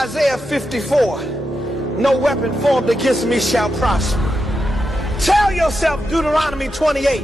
Isaiah 54, no weapon formed against me shall prosper. Tell yourself Deuteronomy 28,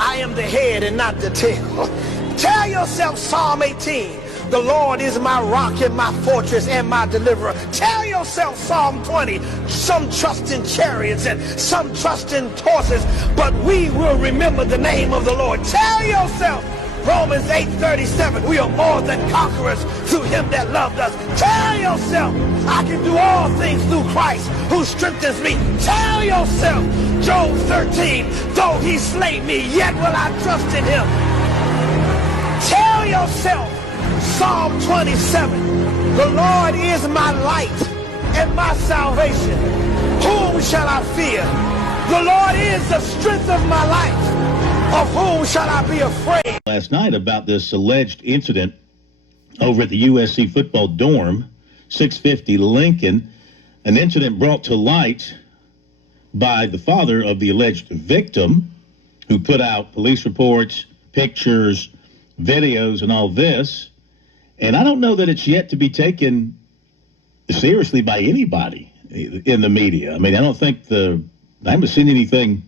I am the head and not the tail. Tell yourself Psalm 18, the Lord is my rock and my fortress and my deliverer. Tell yourself Psalm 20, some trust in chariots and some trust in horses, but we will remember the name of the Lord. Tell yourself Romans 8:37, we are more than conquerors through him that loved us. Tell yourself, I can do all things through Christ who strengthens me. Tell yourself, Job 13, though he slay me, yet will I trust in him. Tell yourself, Psalm 27, the Lord is my light and my salvation. Whom shall I fear? The Lord is the strength of my life. Of whom shall I be afraid? Last night about this alleged incident over at the USC football dorm, 650 Lincoln, an incident brought to light by the father of the alleged victim, who put out police reports, pictures, videos, and all this. And I don't know that it's yet to be taken seriously by anybody in the media. I mean, I haven't seen anything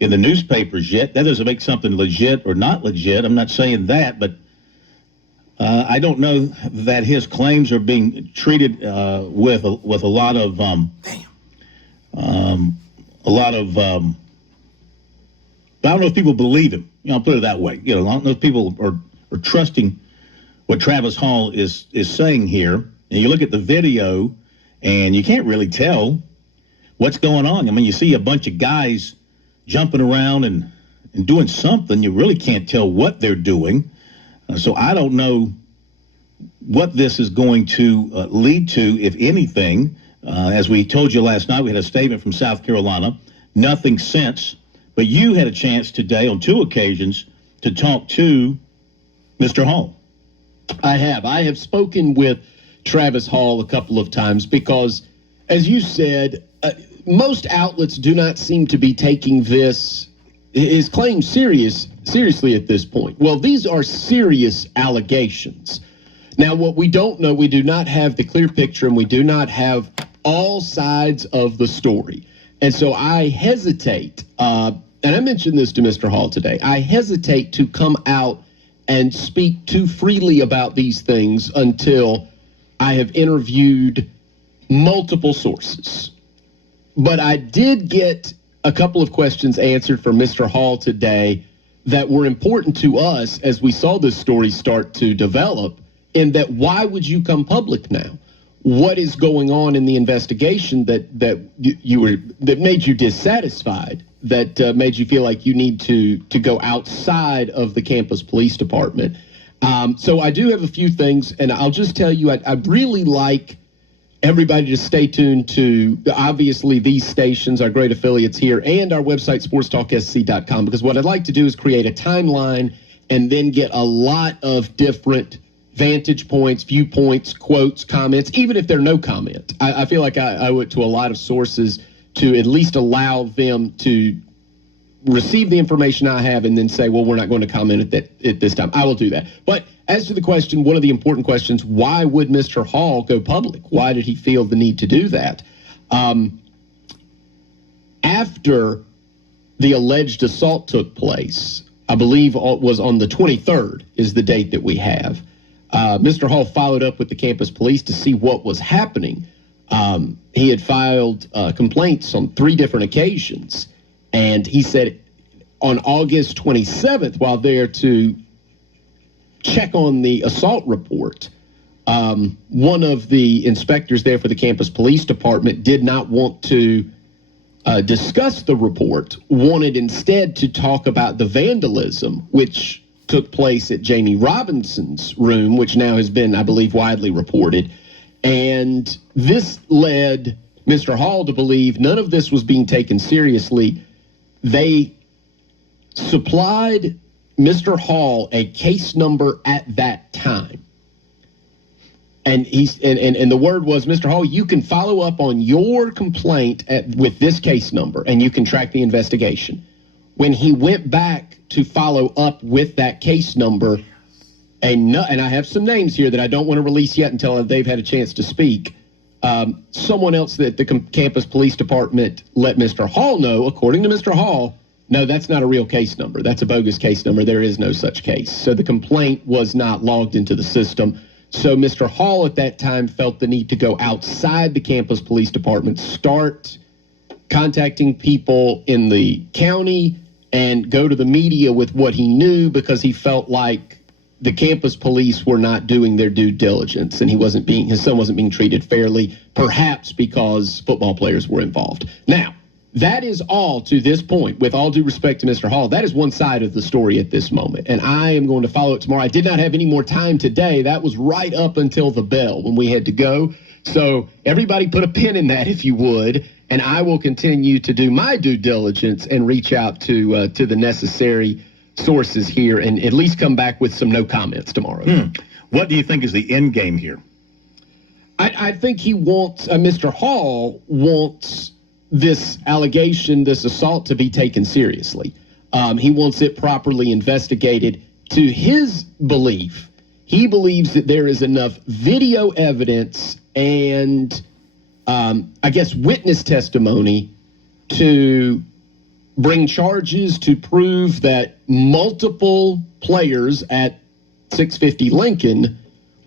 in the newspapers yet. That doesn't make something legit or not legit. I'm not saying that, but I don't know that his claims are being treated with a lot of I don't know if people believe him. I'll put it that way. I don't know if people are trusting what Travis Hall is saying here. And you look at the video, and you can't really tell what's going on. I mean, you see a bunch of guys jumping around and doing something. You really can't tell what they're doing. So I don't know what this is going to lead to, if anything. As we told you last night, we had a statement from South Carolina. Nothing since. But you had a chance today on 2 occasions to talk to Mr. Hall. I have spoken with Travis Hall a couple of times because, as you said, most outlets do not seem to be taking his claim seriously at this point. Well, these are serious allegations. Now, what we don't know, we do not have the clear picture, and we do not have all sides of the story. And so I hesitate, and I mentioned this to Mr. Hall today, I hesitate to come out and speak too freely about these things until I have interviewed multiple sources. But I did get a couple of questions answered from Mr. Hall today that were important to us as we saw this story start to develop, in that why would you come public now? What is going on in the investigation that made you dissatisfied, that made you feel like you need to go outside of the campus police department? So I do have a few things, and I'll just tell you, I really like everybody to stay tuned to, obviously, these stations, our great affiliates here, and our website, sportstalksc.com, because what I'd like to do is create a timeline and then get a lot of different vantage points, viewpoints, quotes, comments, even if there are no comments. I feel like I went to a lot of sources to at least allow them to receive the information I have and then say, well, we're not going to comment at this time. I will do that. But as to the question, one of the important questions, why would Mr. Hall go public? Why did he feel the need to do that? After the alleged assault took place, I believe it was on the 23rd is the date that we have. Mr. Hall followed up with the campus police to see what was happening. He had filed complaints on 3 different occasions. And he said on August 27th, while there to check on the assault report, one of the inspectors there for the campus police department did not want to discuss the report, wanted instead to talk about the vandalism, which took place at Jamie Robinson's room, which now has been, I believe, widely reported. And this led Mr. Hall to believe none of this was being taken seriously. They supplied Mr. Hall a case number at that time. And and the word was, Mr. Hall, you can follow up on your complaint with this case number, and you can track the investigation. When he went back to follow up with that case number, and I have some names here that I don't want to release yet until they've had a chance to speak. Someone else that the campus police department let Mr. Hall know, according to Mr. Hall, no, that's not a real case number. That's a bogus case number. There is no such case. So the complaint was not logged into the system. So Mr. Hall at that time felt the need to go outside the campus police department, start contacting people in the county, and go to the media with what he knew, because he felt like the campus police were not doing their due diligence, and his son wasn't being treated fairly, perhaps because football players were involved. Now, that is all to this point. With all due respect to Mr. Hall, that is one side of the story at this moment, and I am going to follow it tomorrow. I did not have any more time today. That was right up until the bell when we had to go. So everybody put a pin in that, if you would, and I will continue to do my due diligence and reach out to the necessary sources here and at least come back with some no comments tomorrow. What do you think is the end game here? I think he wants, Mr. Hall wants this allegation, this assault, to be taken seriously. He wants it properly investigated. To his belief, he believes that there is enough video evidence and, I guess, witness testimony to bring charges to prove that multiple players at 650 Lincoln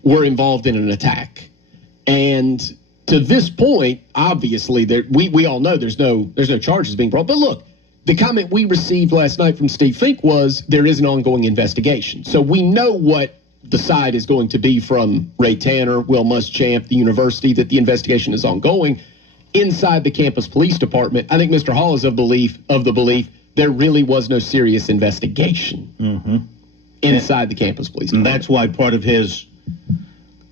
were involved in an attack. And to this point, obviously, we all know there's no charges being brought. But look, the comment we received last night from Steve Fink was there is an ongoing investigation. So we know what the side is going to be from Ray Tanner, Will Muschamp, the university, that the investigation is ongoing. Inside the campus police department, I think Mr. Hall is of the belief there really was no serious investigation inside the campus police department. And that's why part of his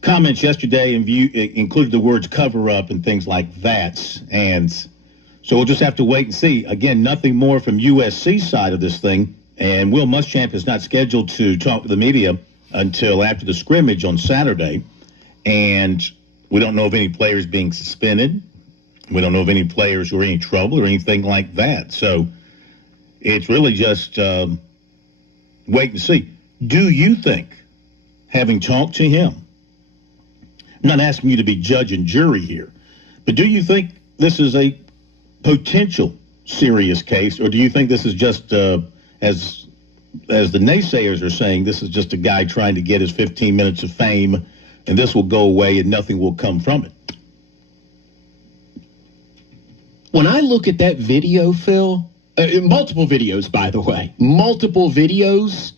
comments yesterday included the words cover up and things like that. And so we'll just have to wait and see. Again, nothing more from USC's side of this thing. And Will Muschamp is not scheduled to talk to the media until after the scrimmage on Saturday. And we don't know of any players being suspended. We don't know of any players who are in trouble or anything like that. So it's really just wait and see. Do you think, having talked to him, I'm not asking you to be judge and jury here, but do you think this is a potential serious case, or do you think this is just, as the naysayers are saying, this is just a guy trying to get his 15 minutes of fame, and this will go away and nothing will come from it? When I look at that video, Phil, multiple videos, by the way, multiple videos,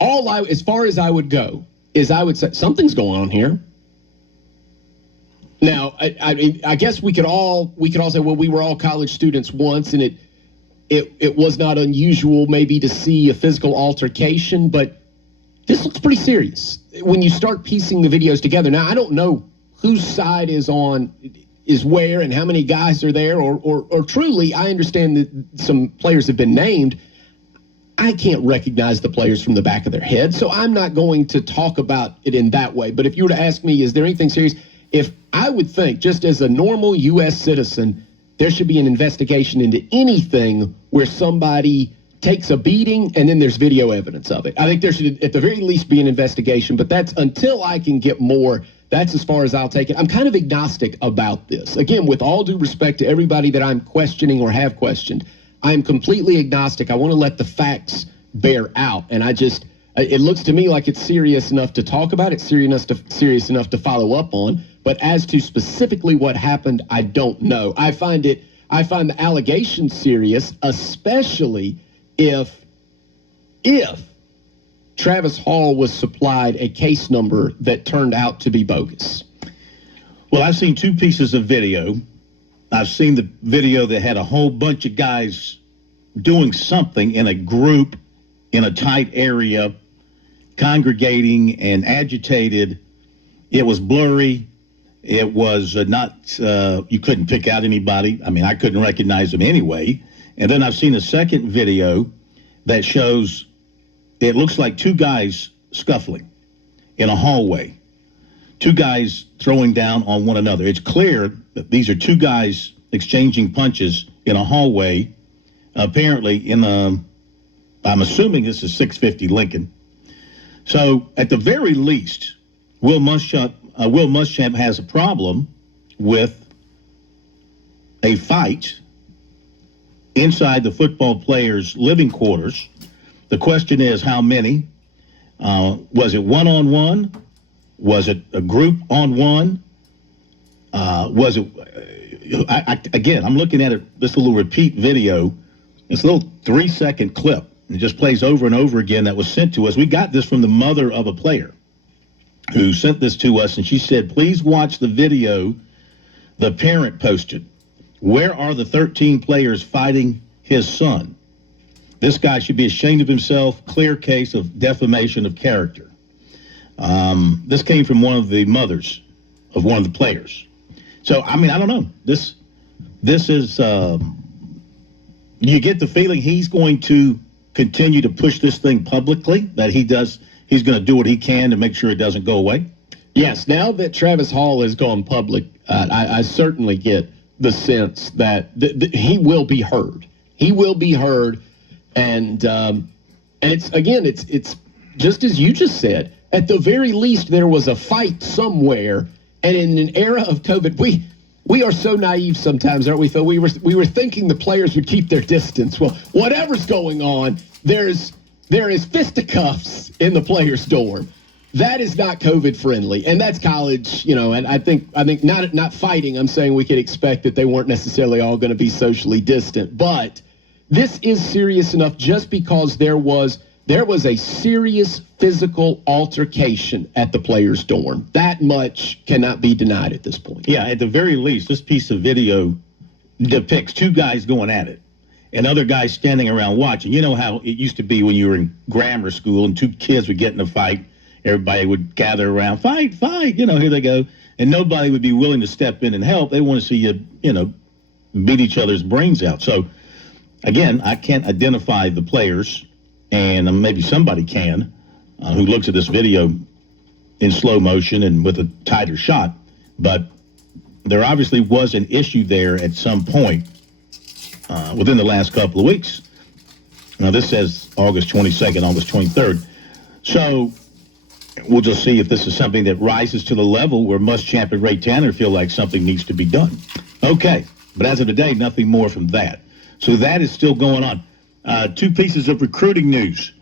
as far as I would go, is I would say something's going on here. Now, I guess we could all say, well, we were all college students once, and it was not unusual maybe to see a physical altercation, but this looks pretty serious when you start piecing the videos together. Now, I don't know whose side is where and how many guys are there, or truly, I understand that some players have been named. I can't recognize the players from the back of their head, so I'm not going to talk about it in that way. But if you were to ask me, is there anything serious? If I would think, just as a normal U.S. citizen, there should be an investigation into anything where somebody takes a beating and then there's video evidence of it. I think there should at the very least be an investigation, but that's until I can get more. That's as far as I'll take it. I'm kind of agnostic about this. Again, with all due respect to everybody that I'm questioning or have questioned, I'm completely agnostic. I want to let the facts bear out. And it looks to me like it's serious enough to talk about. It's serious enough to follow up on. But as to specifically what happened, I don't know. I find the allegation serious, especially if Travis Hall was supplied a case number that turned out to be bogus. Well, I've seen two pieces of video. I've seen the video that had a whole bunch of guys doing something in a group in a tight area, congregating and agitated. It was blurry. It was not, you couldn't pick out anybody. I mean, I couldn't recognize them anyway. And then I've seen a second video that shows it looks like two guys scuffling in a hallway, two guys throwing down on one another. It's clear that these are two guys exchanging punches in a hallway, apparently I'm assuming this is 650 Lincoln. So at the very least, Will Muschamp has a problem with a fight inside the football players' living quarters. The question is, how many? Was it one-on-one? Was it a group on one? Was it? Again, I'm looking at it. This little repeat video. It's a little 3-second clip. It just plays over and over again. That was sent to us. We got this from the mother of a player who sent this to us, and she said, "Please watch the video the parent posted. Where are the 13 players fighting his son? This guy should be ashamed of himself. Clear case of defamation of character." This came from one of the mothers of one of the players. So, I mean, I don't know. This is, you get the feeling he's going to continue to push this thing publicly, that he's going to do what he can to make sure it doesn't go away? Yes, now that Travis Hall has gone public, I certainly get the sense that he will be heard. He will be heard, and it's just as you just said. At the very least, there was a fight somewhere, and in an era of COVID, we are so naive sometimes, aren't we, Phil? We were thinking the players would keep their distance. Well, whatever's going on, there is fisticuffs in the players' dorm. That is not COVID friendly, and that's college, And I think not fighting. I'm saying we could expect that they weren't necessarily all going to be socially distant, but this is serious enough just because there was a serious physical altercation at the players' dorm. That much cannot be denied at this point. Yeah, at the very least, this piece of video depicts two guys going at it and other guys standing around watching. You know how it used to be when you were in grammar school and two kids would get in a fight. Everybody would gather around, fight, here they go. And nobody would be willing to step in and help. They want to see you, beat each other's brains out. So, again, I can't identify the players, and maybe somebody can, who looks at this video in slow motion and with a tighter shot. But there obviously was an issue there at some point within the last couple of weeks. Now, this says August 22nd, August 23rd. So we'll just see if this is something that rises to the level where Muschamp and Ray Tanner feel like something needs to be done. Okay, but as of today, nothing more from that. So that is still going on. Two pieces of recruiting news.